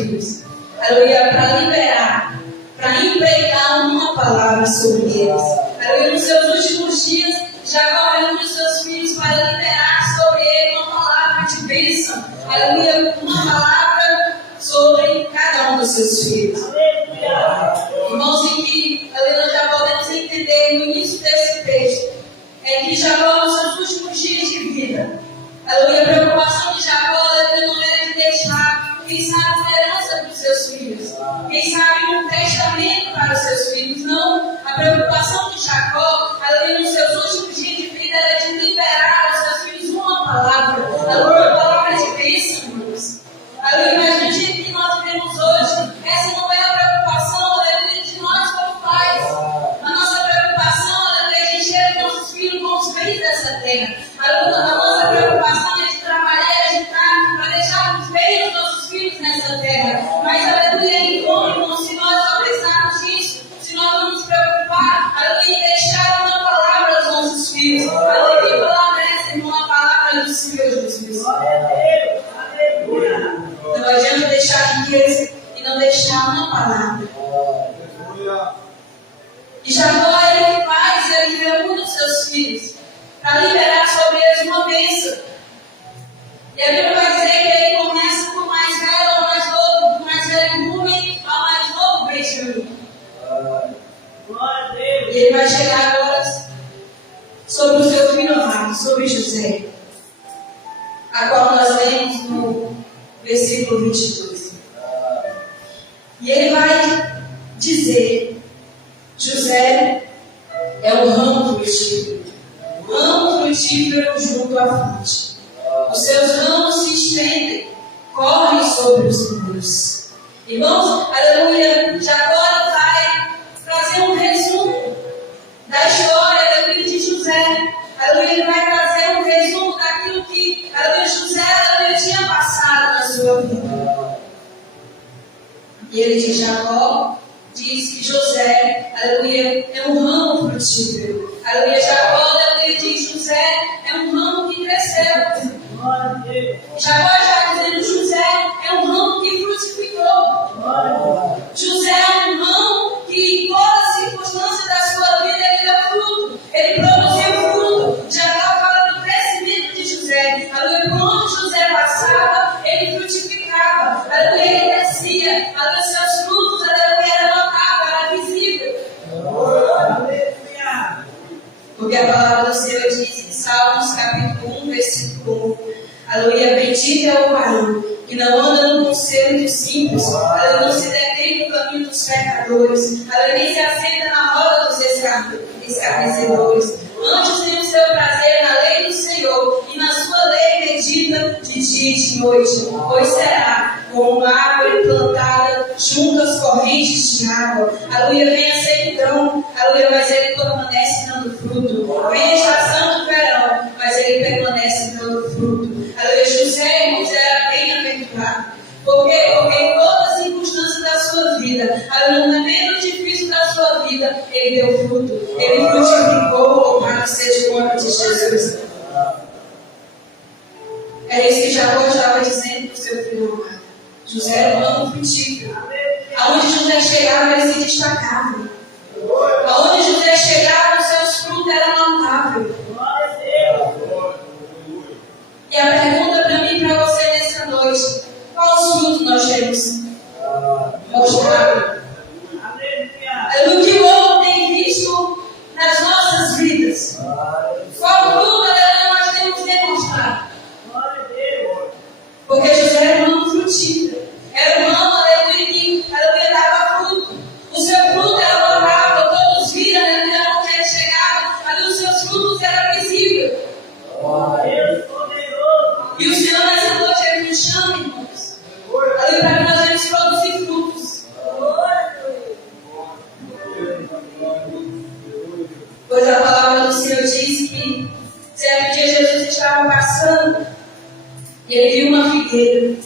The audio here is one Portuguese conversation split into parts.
filhos. Aleluia, para liberar, para empregar uma palavra sobre eles. Aleluia, nos seus últimos dias, Jacó reúne os seus filhos para liberar sobre ele uma palavra de bênção. Aleluia, uma palavra sobre cada um dos seus filhos. Irmãos, em que nós já podemos entender no início desse texto, é que Jacó, nos seus últimos dias de vida, aleluia, a preocupação de Jacó não era de deixar, quem sabe, uma herança para os seus filhos, quem sabe, um testamento para os seus filhos. Não, a preocupação de Jacó, aleluia, nos seus últimos dias de vida, era de liberar aos seus filhos uma palavra, aleluia, uma palavra de bênção, irmãos. Aleluia, mas no dia que nós vivemos hoje, essa não é a preocupação, aleluia, de nós como pais. A nossa preocupação, aleluia, é de encher nossos filhos com os bens dessa terra. A nossa preocupação é de trabalhar, é de estar, para deixarmos bem os nossos filhos nessa terra. Mas, aleluia, em como, se nós só pensarmos nisso, se nós não nos preocupar, aleluia, em deixar uma palavra aos nossos filhos. Aleluia, que palavra é essa, irmão? A palavra do Senhor Jesus. Não adianta deixar riqueza e não deixar uma palavra. E Jacó, ele que faz, ele reúne os seus filhos para liberar sobre eles uma bênção. E a Bíblia vai dizer que ele começa com o mais velho ao mais novo, do mais velho Rubem ao mais novo Benjamim. E ele vai chegar agora sobre o seu filho amado, sobre José, a qual nós lemos no versículo 22. E ele vai dizer: José é o ramo frutífero, o ramo frutífero junto à fonte. Os seus ramos se estendem, correm sobre os muros. Irmãos, aleluia, já agora vai trazer um resumo da história, aleluia, de José. Aleluia, ele vai trazer um resumo daquilo que, aleluia, José, aleluia, tinha passado na sua vida. E ele diz: Jacó diz que José, aleluia, é um ramo frutífero. Aleluia, Jacó, aleluia, diz: José é um ramo que cresceu. Jacó está dizendo: José é um ramo que frutificou. José é um ramo que, em toda circunstância da sua vida, ele deu fruto. Ele produziu fruto. Jacó fala do crescimento de José. Aleluia, por onde José passava, ele frutificava. Aleluia, ele crescia. Aleluia, seus frutos, aleluia, era notável, era visível. Porque a palavra do Senhor diz em Salmos capítulo 1, versículo 1. Aleluia, bendito é o varão que não anda no conselho dos simples, aleluia, não se detém no caminho dos pecadores, aleluia, nem se assenta na roda dos escarnecedores. Antes tem o seu prazer na lei do Senhor, e na sua lei medita de dia e de noite. Pois será como uma árvore plantada junto às correntes de água. Aleluia, vem a sequidão, aleluia, mas ele permanece dando fruto. Vem a estação do verão, mas ele permanece dando fruto. Aleluia, José, irmãos, era bem-aventurado. Porque em toda circunstância da sua vida, aleluia, no momento difícil da sua vida, ele deu fruto. Ele frutificou, louvado seja o nome de Jesus. É isso que Jacó estava dizendo para o seu filho amado. José era um ramo frutífero. Aonde José chegava, ele se destacava. Aonde José chegava, os seus frutos eram notáveis. E a pergunta para mim e para você nessa noite: qual os frutos nós temos mostrado? O que o outro tem visto nas nossas vidas? Qual fruto nós temos demonstrado? Porque José era um ramo frutífero. Era um ramo, aleluia, que dava fruto. O seu fruto era notável, todos viram, aleluia, onde ele chegava, ali os seus frutos eram visíveis. E o Senhor nessa noite ele nos chama, irmãos, aleluia, para que nós venhamos produzir frutos. Pois a palavra do Senhor diz que certo dia Jesus estava passando e ele viu uma figueira.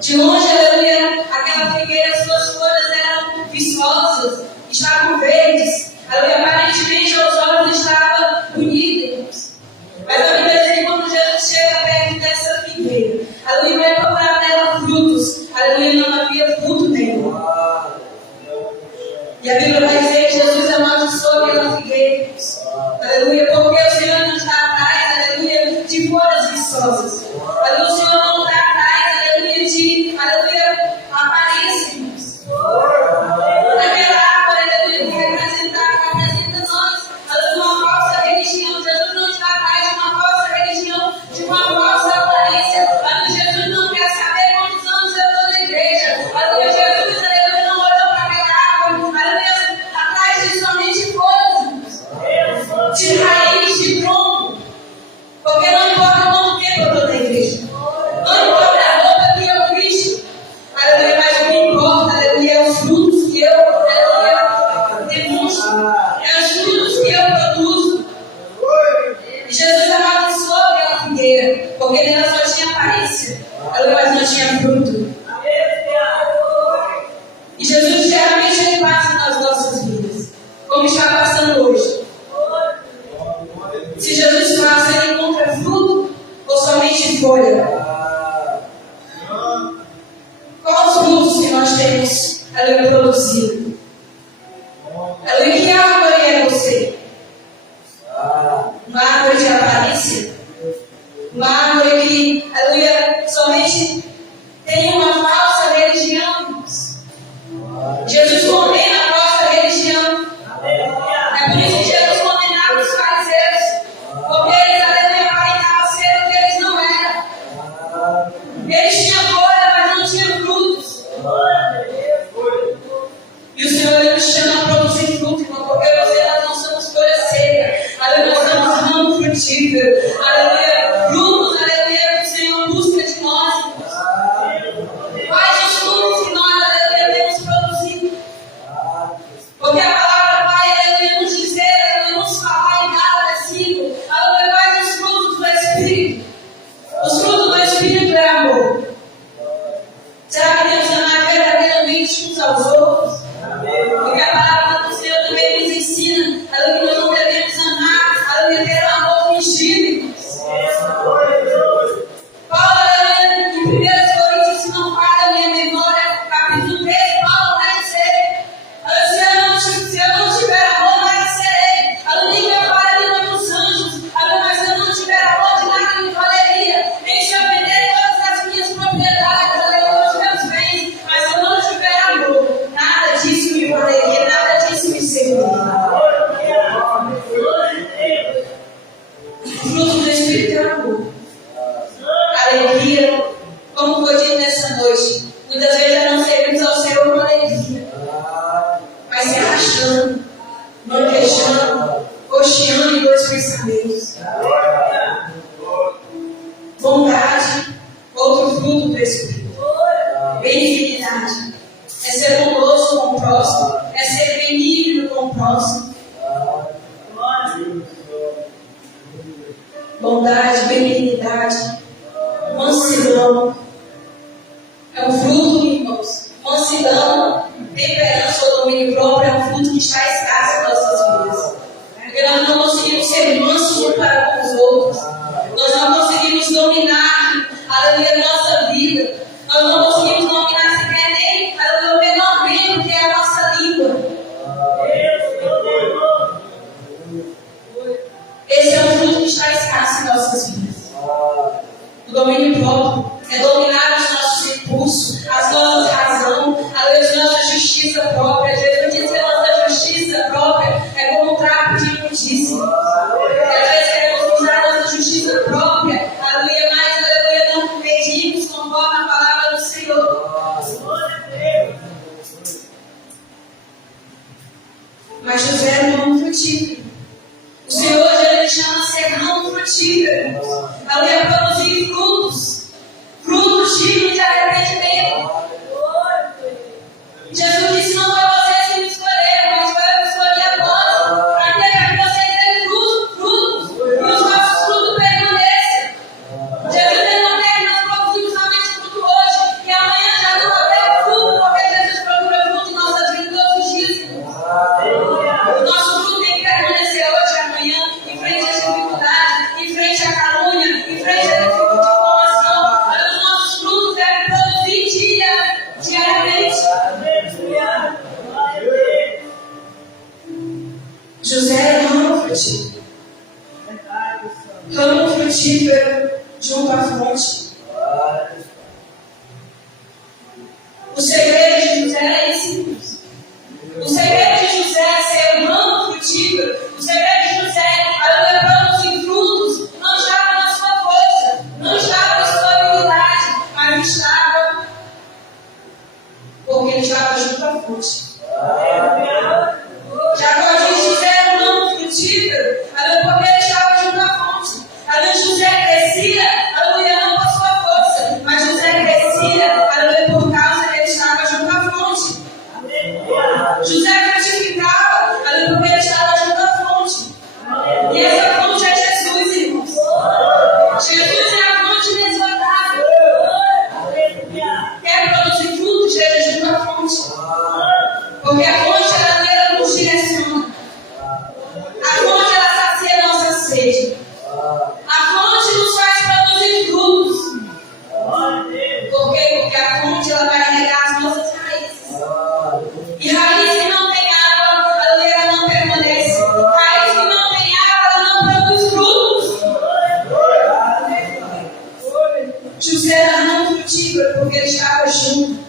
De longe, aleluia, aquela figueira, suas folhas eram viçosas, estavam verdes. Aleluia, aparentemente aos olhos estava bonita, irmãos. Mas a Bíblia diz que quando Jesus chega perto dessa figueira, aleluia, vai procurar nela frutos. Aleluia, não havia E a Bíblia vai dizer que Jesus amaldiçoou aquela figueira. Aleluia, porque o Senhor não está atrás, aleluia, de folhas viçosas. Aleluia, o Senhor não está atrás, aleluia, de, aleluia, aparências. Aquela árvore, aleluia, que representa nós, aleluia, uma falsa religião. Jesus não está atrás de uma falsa religião, de uma falsa aparência. Aleluia, Jesus não quer saber quantos anos eu estou na igreja. Aleluia, Jesus, aleluia, não olhou para aquela árvore, aleluia, atrás de somente folhas, de raiz, de tronco. Porque não importa quanto tempo eu estou na igreja. Não importa a roupa que eu visto. Aleluia, mas o que importa, aleluia, é os frutos que eu, aleluia, demonstro. É os frutos que eu produzo. E Jesus amaldiçoou aquela figueira, porque nela só tinha aparência, aleluia, mas não tinha fruto. E Jesus geralmente ele passa nas nossas vidas, como está passando hoje. Se Jesus passa, ele encontra fruto ou somente folha? Quais os frutos que nós temos aleluia, produzido? Aleluia, que árvore é você? Uma árvore de aparência? Uma árvore que, aleluia, somente tem uma falsa religião? Jesus condena a falsa religião. É por isso que Jesus condenava os fariseus, porque eles, aleluia, aparentavam ser o que eles não eram. Eles tinham folha, mas não tinham frutos. E o Senhor ele nos chama a produzir fruto, irmão, porque nós não somos folha seca. Aleluia, nós somos ramo frutífero. Aleluia, frutos, aleluia, que o Senhor busca de nós. Quais os frutos que nós, aleluia, temos produzido? Porque a palavra vai, aleluia, nos dizer, aleluia, nos falar em Gálatas 5, aleluia, quais os frutos do Espírito? Os frutos do Espírito é amor. Será que temos amado verdadeiramente uns aos outros? Porque a palavra do Senhor também nos ensina, aleluia, que nós não devemos amar, aleluia, ter um amor fingido. Paulo, aleluia, em 1 Coríntios, se não falha a minha memória, capítulo 3, Paulo vai dizer, se eu não tiver amor, nada serei. Aleluia, ninguém fala a língua dos anjos, aleluia, mas se eu não tiver amor, de nada me valeria. Nem se eu vender todas as minhas propriedades, aleluia, os meus bens, mas se eu não tiver amor, nada disso me valeria, nada disso me serviria. O fruto do Espírito é amor. Alegria, como foi dito nessa noite, muitas vezes não servimos ao Senhor com alegria, mas se arrastando, manquejando, cocheando em dois pensamentos. Bondade, outro fruto do Espírito. Benignidade, é ser bondoso com o próximo, é ser benigno com o próximo. Bondade, benignidade, mansidão. É um fruto, irmãos. Mansidão, temperança ou domínio próprio é um fruto que está escasso em nossas vidas. Porque nós não conseguimos ser mansos uns para com os outros. Nós não conseguimos dominar, aleluia, nossa vida. Nós não conseguimos dominar sequer nem, aleluia, o menor membro que é a nossa língua. Esse é um fruto que está escasso em nossas vidas. O domínio próprio é dominar os nossos impulsos, as nossas razões, a nossa justiça própria. Jesus diz que a nossa justiça própria é como um trapo de imundícia. Às vezes queremos usar a nossa justiça própria, aleluia, mas aleluia, não pedimos conforme a palavra do Senhor. Mas José é um ramo frutífero. O Senhor hoje ele chama a ser ramo frutífero, aleluia, produzir frutos, frutos dignos de arrependimento. Jesus disse: não foi vocês que me escolheram, mas foi eu que escolhi a vós, para que vocês deem frutos, e os nossos frutos permaneçam. Jesus não quer que nós produzimos somente fruto hoje, e amanhã já não vai ter fruto, porque Jesus procura fruto em nossas vidas todos os dias. O nosso fruto tem que permanecer hoje, amanhã, em frente às dificuldades, em frente à calúnia, em frente à difamação. Os nossos frutos devem produzir diariamente. José era ramo frutífero. Ramo frutífero junto à fonte. O segredo de José era esse. O segredo de José é ser um ramo frutífero. O segredo de José é planos e frutos. Não estava na sua força, não estava na sua habilidade, mas estava porque ele estava junto à fonte. Jacó diz: José era um ramo frutífero, porque ele estava junto à fonte. José crescia, aleluia, não por sua força, mas José crescia, aleluia, por causa que ele estava junto à fonte. José frutificava, aleluia, porque ele estava junto à fonte. E essa fonte é Jesus, irmãos. Jesus é a fonte inesgotável. Quer produzir frutos, esteja junto à fonte. Porque a fonte, ela nos direciona. A fonte, ela sacia a nossa sede. A fonte nos faz produzir frutos. Por quê? Porque a fonte, ela vai regar as nossas raízes. E raiz que não tem água, ela não permanece. Raiz que não tem água, ela não produz frutos. José era não frutífero porque ele estava junto.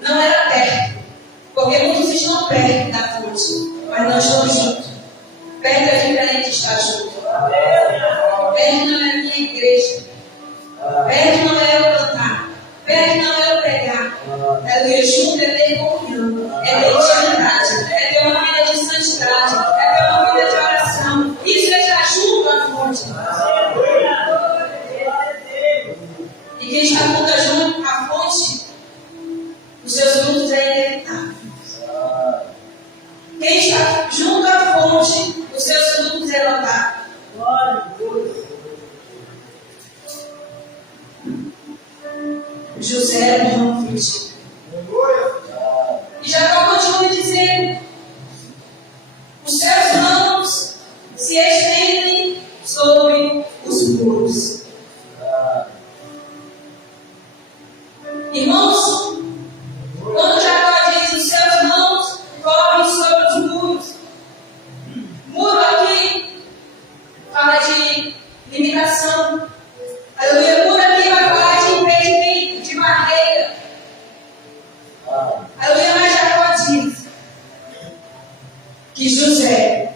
Não era perto. Porque muitos estão perto da fonte, mas não estão juntos. Perto é diferente de estar junto. Perto não é a minha igreja. Perto não é eu cantar. Perto não é eu pregar. É junto, é ter comunhão. É ter intimidade. É ter uma vida de santidade. É ter uma vida de oração. Isso é estar junto à fonte. E quem está junto à fonte, os seus frutos é inevitável. Quem está junto à fonte, os seus frutos é notável. José era um ramo frutífero. E Jacó continua dizendo: os seus ramos se estendem sobre os muros. Irmãos, quando Jacó diz os seus ramos correm sobre os muros, muro aqui fala de limitação. Aleluia, muro aqui vai falar de impedimento, de barreira. Aleluia, mas Jacó diz que José,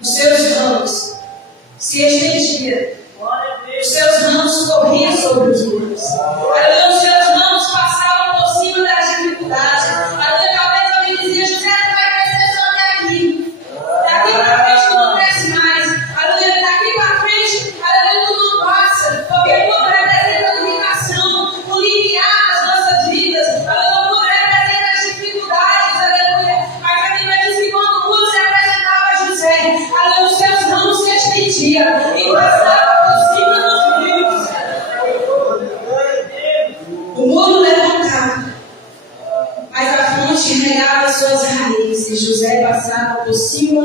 os seus ramos se estendiam, os seus ramos corriam sobre os muros. Aleluia, os seus ramos passavam por cima das dificuldades. Aleluia, talvez alguém dizia: José, tu vai crescer só até aqui. Daqui para frente tu não cresce mais. Aleluia, daqui para frente, aleluia, tu não passa. Porque tudo representa limitação, o limiar das nossas vidas. Aleluia, tudo representa as dificuldades. Aleluia, mas a Bíblia diz que quando o muro se apresentava a José, aleluia, os seus ramos se estendiam e passavam por cima dos muros. O muro levantava, mas a fonte regava suas raízes. José passava por cima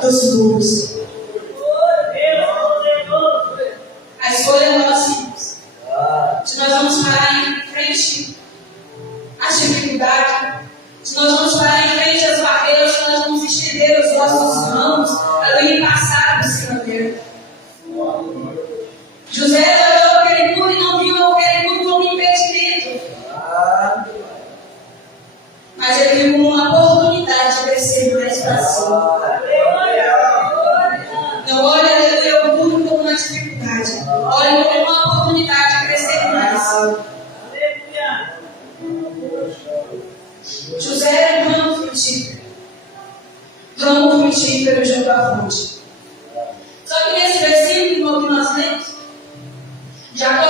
dos muros. A escolha é nossa, irmãos. Se nós vamos parar em frente às dificuldades, se nós vamos parar em frente às barreiras, se nós vamos estender os nossos ramos e passar por cima dele. José olhou aquele muro e não viu aquele muro como impedimento. Mas ele viu como uma oportunidade de crescer mais para cima. Não olha, aleluia, o muro como uma dificuldade. Olha como uma oportunidade de crescer mais. José era um ramo frutífero. Ramo frutífero junto à fonte. Só que nesse versículo que nós lemos, Jacó